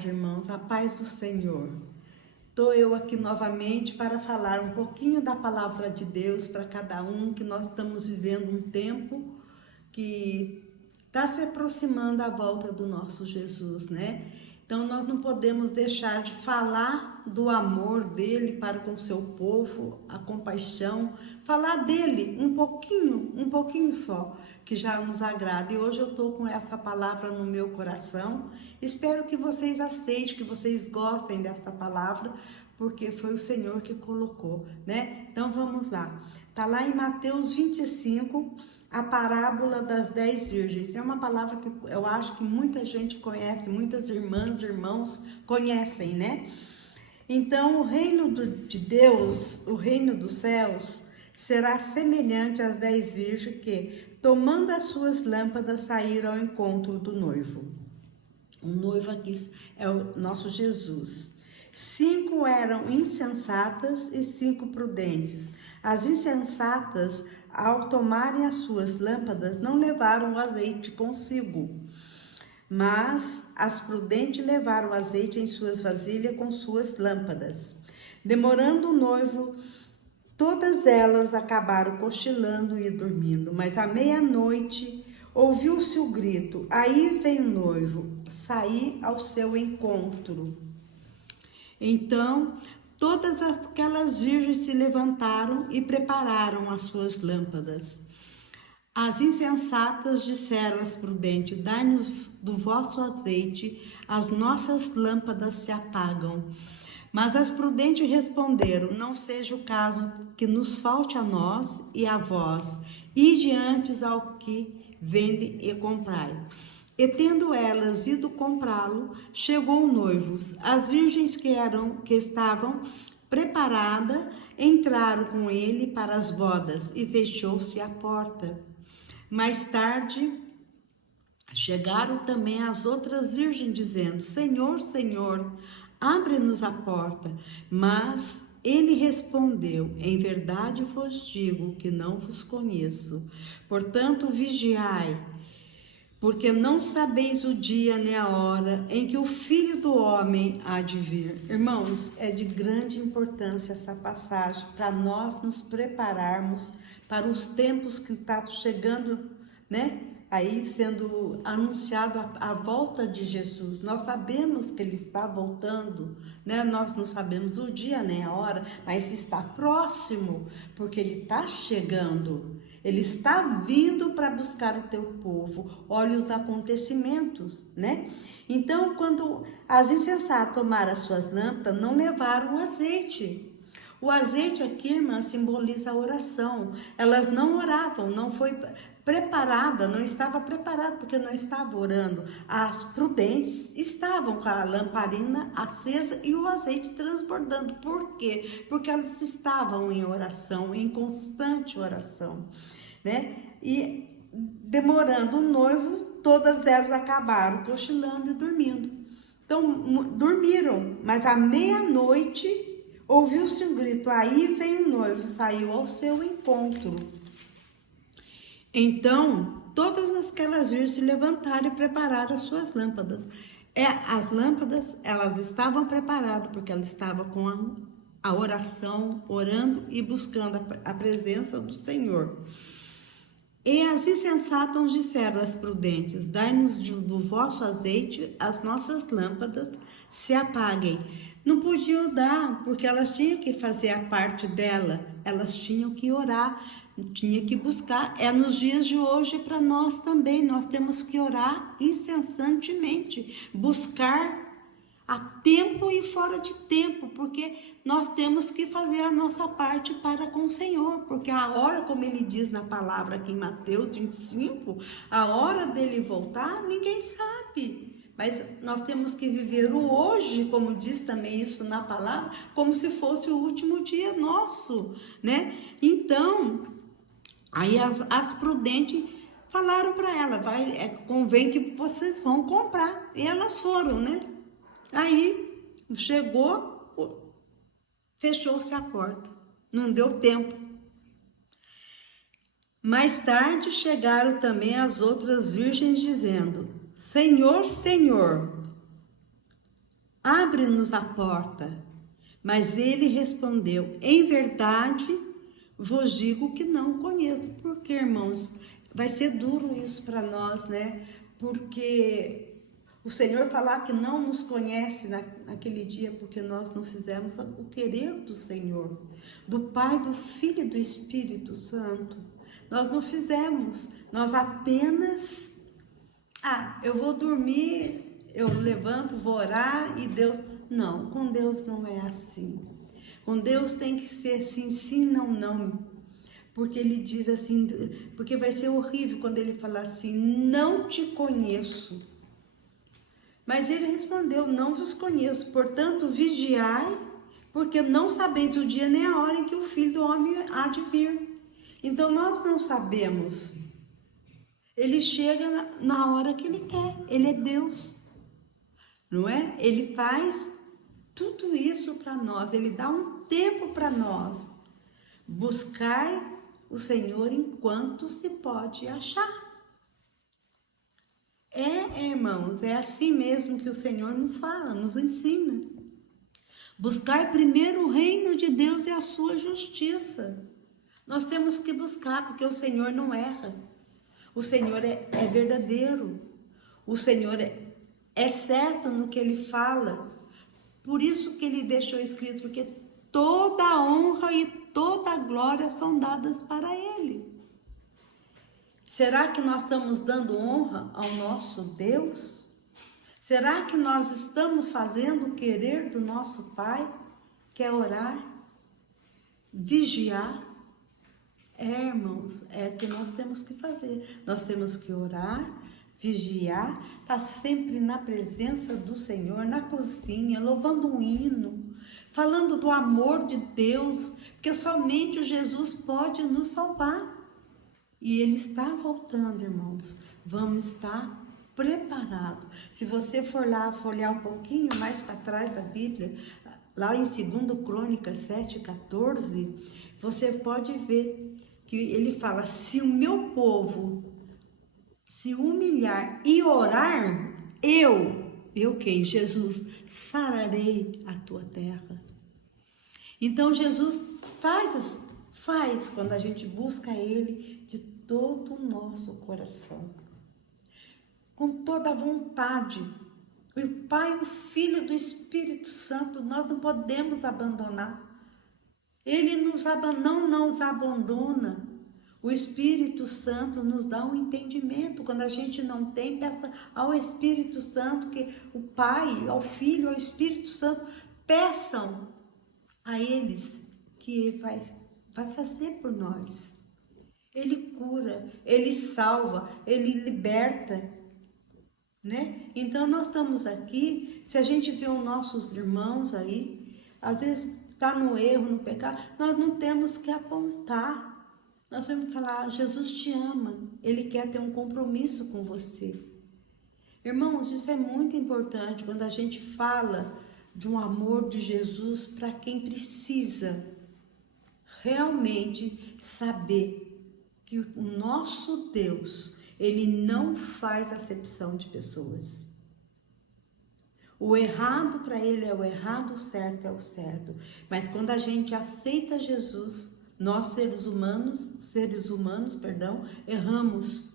tarde, irmãos. A paz do Senhor. Estou eu aqui novamente para falar um pouquinho da palavra de Deus para cada um, que nós estamos vivendo um tempo que está se aproximando a volta do nosso Jesus, né? Então nós não podemos deixar de falar do amor dele para com o seu povo, a compaixão, falar dele um pouquinho só, que já nos agrada. E hoje eu estou com essa palavra no meu coração. Espero que vocês aceitem, que vocês gostem dessa palavra, porque foi o Senhor que colocou, né? Então vamos lá. Está lá em Mateus 25, a parábola das 10 virgens. É uma palavra que eu acho que muita gente conhece, muitas irmãs e irmãos conhecem, né? Então, o reino de Deus, o reino dos céus, será semelhante às 10 virgens que, tomando as suas lâmpadas, saíram ao encontro do noivo. O noivo aqui é o nosso Jesus. 5 eram insensatas e 5 prudentes. As insensatas, ao tomarem as suas lâmpadas, não levaram o azeite consigo, mas as prudentes levaram o azeite em suas vasilhas com suas lâmpadas. Demorando o noivo, todas elas acabaram cochilando e dormindo, mas à meia-noite ouviu-se o grito: aí vem o noivo, saí ao seu encontro. Então, todas aquelas virgens se levantaram e prepararam as suas lâmpadas. As insensatas disseram às prudentes: dai-nos do vosso azeite, as nossas lâmpadas se apagam. Mas as prudentes responderam: não seja o caso que nos falte a nós e a vós, ide antes ao que vende e comprai. E tendo elas ido comprá-lo, chegou o noivo. As virgens que estavam preparadas entraram com ele para as bodas e fechou-se a porta. Mais tarde, chegaram também as outras virgens, dizendo: Senhor, Senhor, abre-nos a porta. Mas ele respondeu: em verdade vos digo que não vos conheço. Portanto, vigiai, porque não sabeis o dia nem a hora em que o Filho do Homem há de vir. Irmãos, é de grande importância essa passagem para nós nos prepararmos para os tempos que estão chegando, né? Aí sendo anunciado a volta de Jesus. Nós sabemos que ele está voltando, né? Nós não sabemos o dia nem a hora, mas está próximo, porque ele está chegando. Ele está vindo para buscar o teu povo. Olha os acontecimentos, né? Então, quando as insensatas tomaram as suas lâmpadas, não levaram o azeite. O azeite aqui, irmã, simboliza a oração. Elas não oravam, não foi preparada, não estava preparada, porque não estava orando. As prudentes estavam com a lamparina acesa e o azeite transbordando. Por quê? Porque elas estavam em oração, em constante oração, né? E demorando o noivo, todas elas acabaram cochilando e dormindo. Então, dormiram, mas à meia-noite ouviu-se um grito: aí vem o noivo, saiu ao seu encontro. Então, todas aquelas virgens se levantaram e prepararam as suas lâmpadas. As lâmpadas, elas estavam preparadas, porque elas estavam com a oração, orando e buscando a presença do Senhor. E as insensatas disseram às prudentes: dai-nos do vosso azeite, as nossas lâmpadas se apaguem. Não podiam dar, porque elas tinham que fazer a parte dela, elas tinham que orar, tinham que buscar. É nos dias de hoje para nós também, nós temos que orar incessantemente, buscar a tempo e fora de tempo, porque nós temos que fazer a nossa parte para com o Senhor, porque a hora, como ele diz na palavra aqui em Mateus 25, a hora dele voltar, ninguém sabe. Mas nós temos que viver o hoje, como diz também isso na palavra, como se fosse o último dia nosso, né? Então, aí as prudentes falaram para ela: convém que vocês vão comprar. E elas foram, né? Aí chegou, fechou-se a porta, não deu tempo. Mais tarde chegaram também as outras virgens, dizendo: Senhor, Senhor, abre-nos a porta. Mas ele respondeu: em verdade vos digo que não conheço. Porque, irmãos, vai ser duro isso para nós, né? Porque o Senhor falar que não nos conhece naquele dia, porque nós não fizemos o querer do Senhor, do Pai, do Filho e do Espírito Santo. Nós não fizemos, nós apenas, eu vou dormir, eu levanto, vou orar e Deus... Não, com Deus não é assim. Com Deus tem que ser sim, sim, não, não. Porque ele diz assim, porque vai ser horrível quando ele falar assim, não te conheço. Mas ele respondeu, não vos conheço, portanto vigiai, porque não sabeis o dia nem a hora em que o Filho do Homem há de vir. Então nós não sabemos. Ele chega na hora que ele quer, ele é Deus, não é? Ele faz tudo isso para nós, ele dá um tempo para nós. Buscai o Senhor enquanto se pode achar. Irmãos, é assim mesmo que o Senhor nos fala, nos ensina. Buscar primeiro o reino de Deus e a sua justiça. Nós temos que buscar, porque o Senhor não erra. O Senhor é verdadeiro. O Senhor é certo no que Ele fala. Por isso que Ele deixou escrito que toda a honra e toda a glória são dadas para Ele. Será que nós estamos dando honra ao nosso Deus? Será que nós estamos fazendo o querer do nosso Pai, que é orar, vigiar? Irmãos, é o que nós temos que fazer. Nós temos que orar, vigiar, estar sempre na presença do Senhor, na cozinha, louvando um hino, falando do amor de Deus, porque somente o Jesus pode nos salvar. E Ele está voltando, irmãos. Vamos estar preparados. Se você for lá, for olhar um pouquinho mais para trás da Bíblia, lá em 2 Crônicas 7:14, você pode ver que ele fala, se o meu povo se humilhar e orar, eu quem? Jesus, sararei a tua terra. Então Jesus faz quando a gente busca Ele de todo o nosso coração, com toda a vontade. O Pai, o Filho do Espírito Santo, nós não podemos abandonar. Ele não nos abandona. O Espírito Santo nos dá um entendimento. Quando a gente não tem, peça ao Espírito Santo, que o Pai, ao Filho, ao Espírito Santo, peçam a eles que vai fazer por nós. Ele cura, Ele salva, Ele liberta, né? Então nós estamos aqui, se a gente vê os nossos irmãos aí, às vezes está no erro, no pecado, nós não temos que apontar. Nós temos que falar, Jesus te ama, Ele quer ter um compromisso com você. Irmãos, isso é muito importante quando a gente fala de um amor de Jesus para quem precisa realmente saber que o nosso Deus, Ele não faz acepção de pessoas. O errado para Ele é o errado, o certo é o certo. Mas quando a gente aceita Jesus, nós seres humanos, erramos.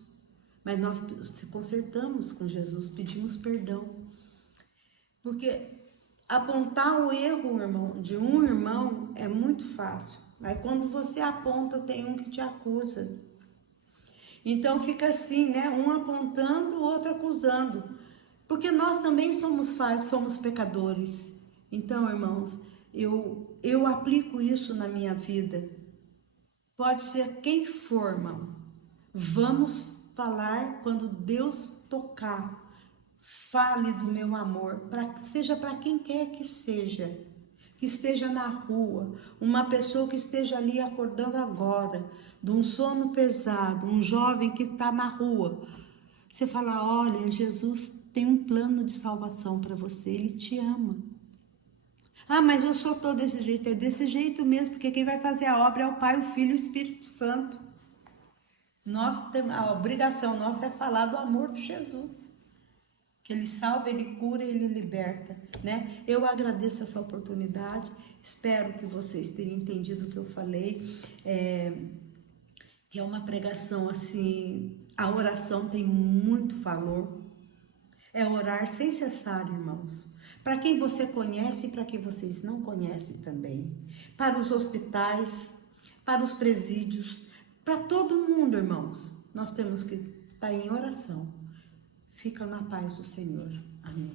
Mas nós se consertamos com Jesus, pedimos perdão. Porque apontar o erro, irmão, de um irmão é muito fácil. Mas quando você aponta, tem um que te acusa. Então fica assim, né? Um apontando, o outro acusando. Porque nós também somos falhos, somos pecadores. Então, irmãos, eu aplico isso na minha vida. Pode ser quem for, irmão. Vamos falar quando Deus tocar. Fale do meu amor, seja para quem quer que seja. Que esteja na rua, uma pessoa que esteja ali acordando agora, de um sono pesado, um jovem que está na rua. Você fala, olha, Jesus tem um plano de salvação para você, Ele te ama. Mas eu sou todo desse jeito, é desse jeito mesmo, porque quem vai fazer a obra é o Pai, o Filho e o Espírito Santo. A obrigação nossa é falar do amor de Jesus. que Ele salva, Ele cura, Ele liberta, né? Eu agradeço essa oportunidade, espero que vocês tenham entendido o que eu falei, que é uma pregação assim, a oração tem muito valor, é orar sem cessar, irmãos, para quem você conhece e para quem vocês não conhecem também, para os hospitais, para os presídios, para todo mundo, irmãos, nós temos que estar em oração. Fica na paz do Senhor. Amém.